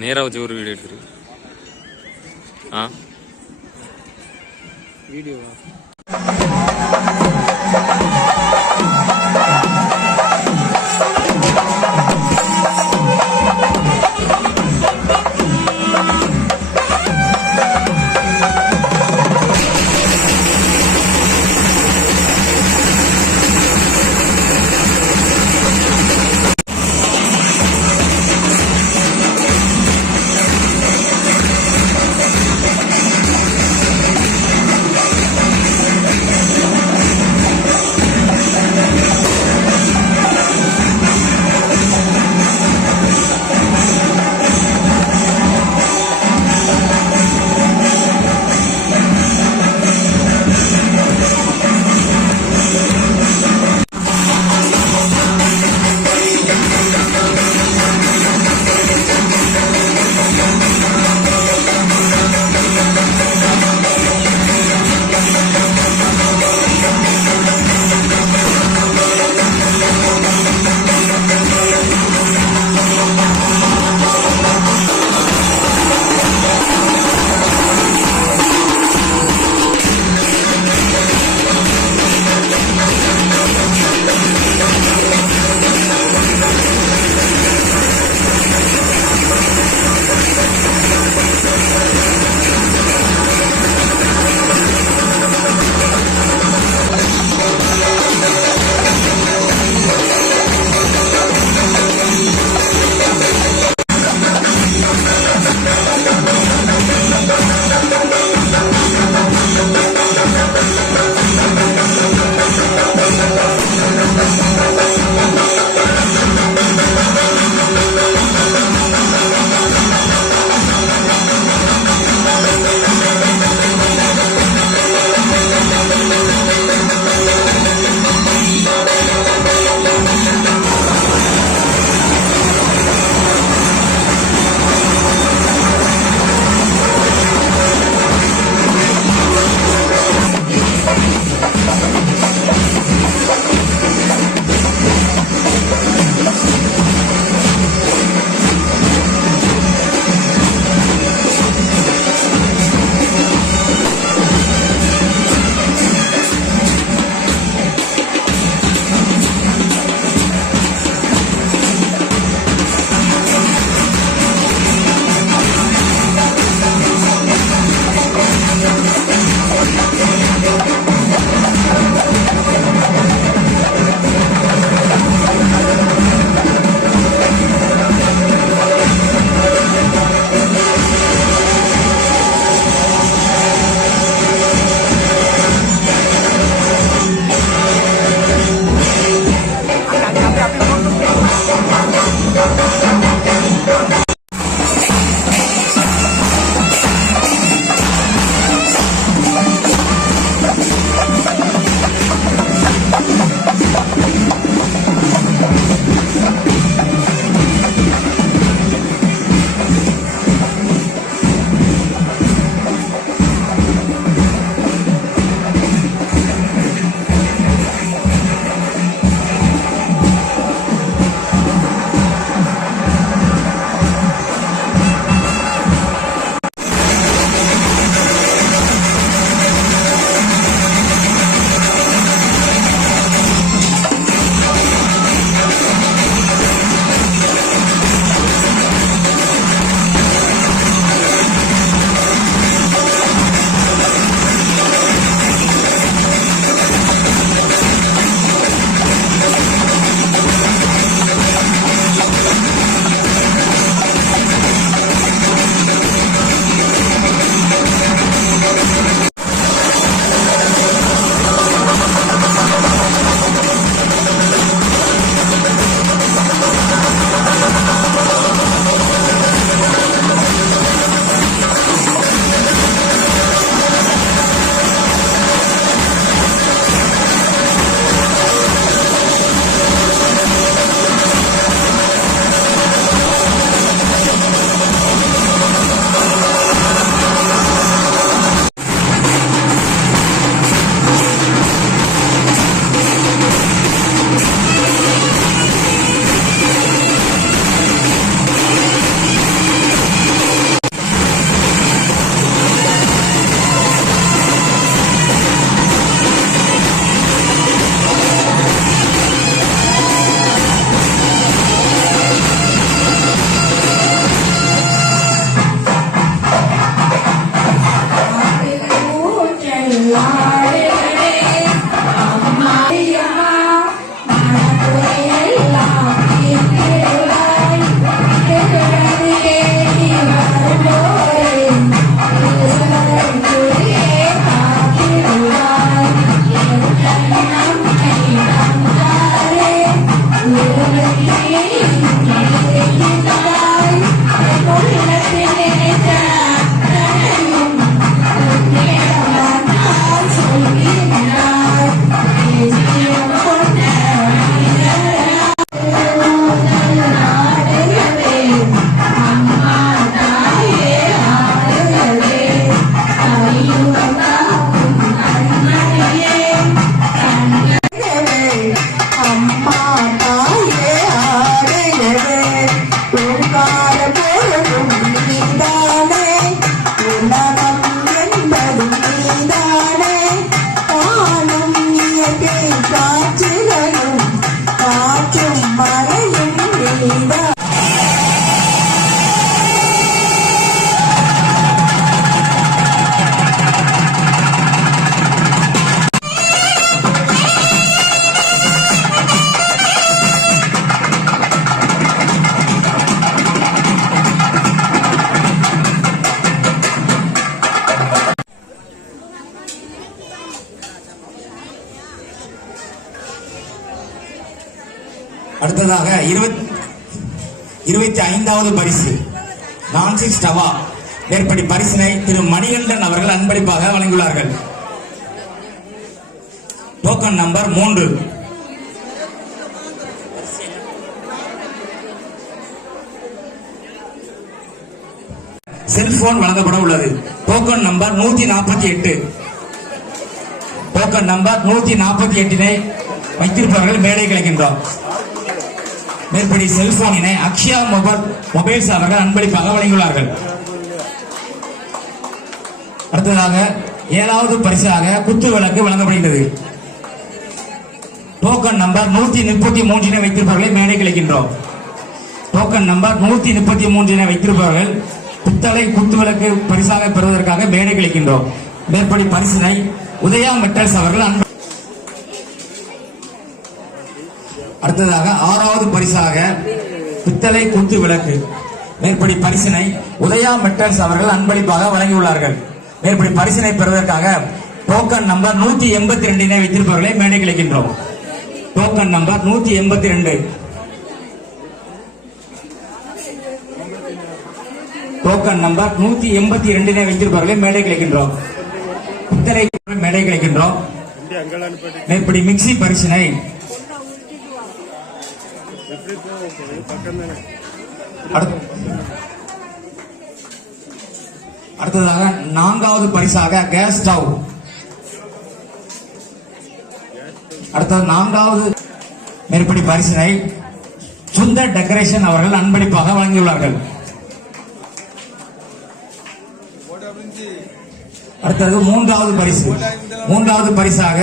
நேராக வச்சு ஒரு வீடியோ எடுத்துரு. ஆ? வீடியோவா? அடுத்ததாக இருபத்தி இருபத்தி ஐந்தாவது பரிசு. நான்சிக்ஸ் ஸ்டவா மேற்படி பரிசினை திரு மணிகண்டன் அவர்கள் அன்பளிப்பாக வழங்கியுள்ளார்கள். டோக்கன் நம்பர் மூன்று. செல்போன் வழங்கப்பட உள்ளது. டோக்கன் நம்பர் நூத்தி நாற்பத்தி எட்டு. டோக்கன் நம்பர் நூத்தி நாற்பத்தி எட்டினை வைத்திருப்பவர்கள் மேடை கிடைக்கின்றோம் மேற்படி செல்போனினை அக்ஷயா மொபைல் மொபைல்ஸ் அவர்கள் அன்பளிப்பாக வழங்கியுள்ளார்கள் அடுத்ததாக ஏழாவது பரிசாக குத்து விளக்கு வழங்கப்படுகிறது டோக்கன் நம்பர் நூத்தி முப்பத்தி மூன்றினை வைத்திருப்பவர்களை மேடை கிடைக்கின்றோம் டோக்கன் நம்பர் நூத்தி முப்பத்தி மூன்றினை வைத்திருப்பவர்கள் புத்தளை குத்து விளக்கு பரிசாக பெறுவதற்காக மேடை கிடைக்கின்றோம் மேற்படி பரிசினை உதயா மெட்டல்ஸ் அவர்கள் அன்பு அடுத்ததாக ஆறாவது பரிசாக பித்தளை குத்து விளக்கு. மேற்படி பரிசினை உதயா மெட்டல்ஸ் அவர்கள் அன்பளிப்பாக வழங்கியுள்ளார்கள். மேற்படி பரிசினை பெறுவதற்காக டோக்கன் நம்பர் நூத்தி எண்பத்தி ரெண்டினை வைத்திருப்பவர்களை மேடை கிடைக்கின்றோம் டோக்கன் நம்பர் நூத்தி எண்பத்தி ரெண்டு டோக்கன் நம்பர் நூத்தி எண்பத்தி ரெண்டினை வைத்திருப்பவர்களை மேடை கிடைக்கின்றோம் பித்தளை மேடை கிடைக்கின்றோம் மேற்படி மிக்சி பரிசினை அடுத்ததாக நான்காவது பரிசாக கேஸ் ஸ்டவ் அடுத்தது நான்காவது மேற்படி பரிசினை சுந்தர் டெக்கரேஷன் அவர்கள் அன்பளிப்பாக வழங்கியுள்ளார்கள். அடுத்தது மூன்றாவது பரிசு. மூன்றாவது பரிசாக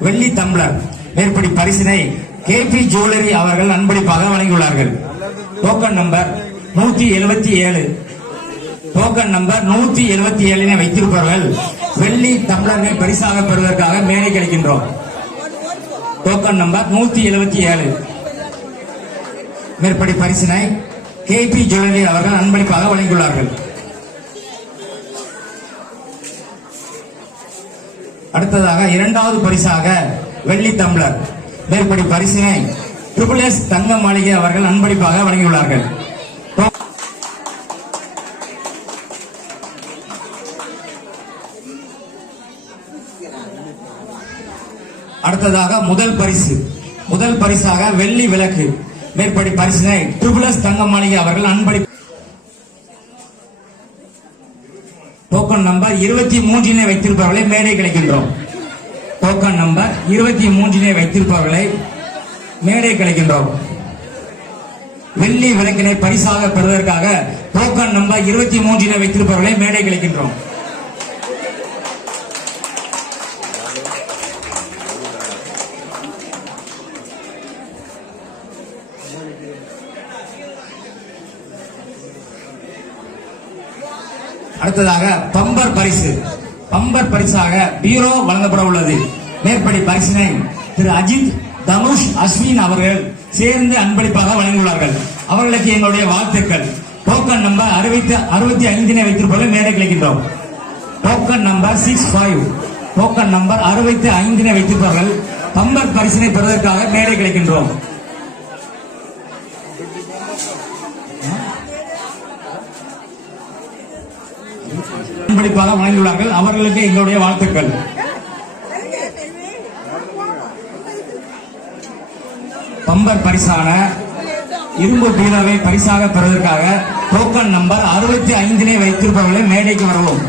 வெள்ளி தம்ளர் மேற்படி பரிசினை கேபி ஜுவல்லரி அவர்கள் அன்பளிப்பாக வழங்கியுள்ளார்கள். டோக்கன் நம்பர் நூத்தி எழுபத்தி ஏழு. டோக்கன் நம்பர் நூத்தி எழுபத்தி ஏழினை வைத்திருப்பவர்கள் வெள்ளி தமிழர்கள் பரிசாக பெறுவதற்காக மேடை கிடைக்கின்றோம். டோக்கன் நம்பர் நூத்தி எழுபத்தி ஏழு. மேற்படி பரிசினை கேபி ஜுவல்லரி அவர்கள் அன்பளிப்பாக வழங்கியுள்ளார்கள். அடுத்ததாக இரண்டாவது பரிசாக வெள்ளி தம்ளர் மேற்படி பரிசினை ட்ரிபிள் எஸ் தங்க மாளிகை அவர்கள் அன்பளிப்பாக வழங்கியுள்ளார்கள். அடுத்ததாக முதல் பரிசு. முதல் பரிசாக வெள்ளி விளக்கு. மேற்படி பரிசினை ட்ரிபிள் எஸ் தங்க மாளிகை அவர்கள் அன்பளி டோக்கன் நம்பர் இருபத்தி மூன்றினை வைத்திருப்பவர்களை மேடை கிடைக்கின்றோம். டோக்கன் நம்பர் இருபத்தி மூன்றினை வைத்திருப்பவர்களை மேடை கிடைக்கின்றோம் வெள்ளி விளக்கினை பரிசாக பெறுவதற்காக டோக்கன் நம்பர் இருபத்தி மூன்றினை வைத்திருப்பவர்களை மேடை கிடைக்கின்றோம் அடுத்ததாக பம்பர் பரிசு. பம்பர் பரிசாக பீரோ வழங்கப்பட உள்ளது. மேற்படி பரிசினை திரு அஜித் தனுஷ் அஸ்வின் அவர்கள் சேர்ந்து அன்பளிப்பாக வழங்கியுள்ளார்கள். அவர்களுக்கு எங்களுடைய வாழ்த்துக்கள். டோக்கன் நம்பர் அறுபத்தி அறுபத்தி ஐந்தினை வைத்திருப்பதை மேலே கிடைக்கின்றோம் token number six five token number அறுபத்தி ஐந்தினை வைத்திருப்பவர்கள் பம்பர் பரிசினை பெறுவதற்காக மேலே கிடைக்கின்றோம் அன்பளிப்பாக வழங்கியுள்ளார்கள். அவர்களுக்கு எங்களுடைய வாழ்த்துக்கள். பம்பர் பரிசான இரும்பு பீரோவை பரிசாக பெறுவதற்காக டோக்கன் நம்பர் அறுபத்தி ஐந்தினை வைத்திருப்பவர்களை மேடைக்கு வரவும்.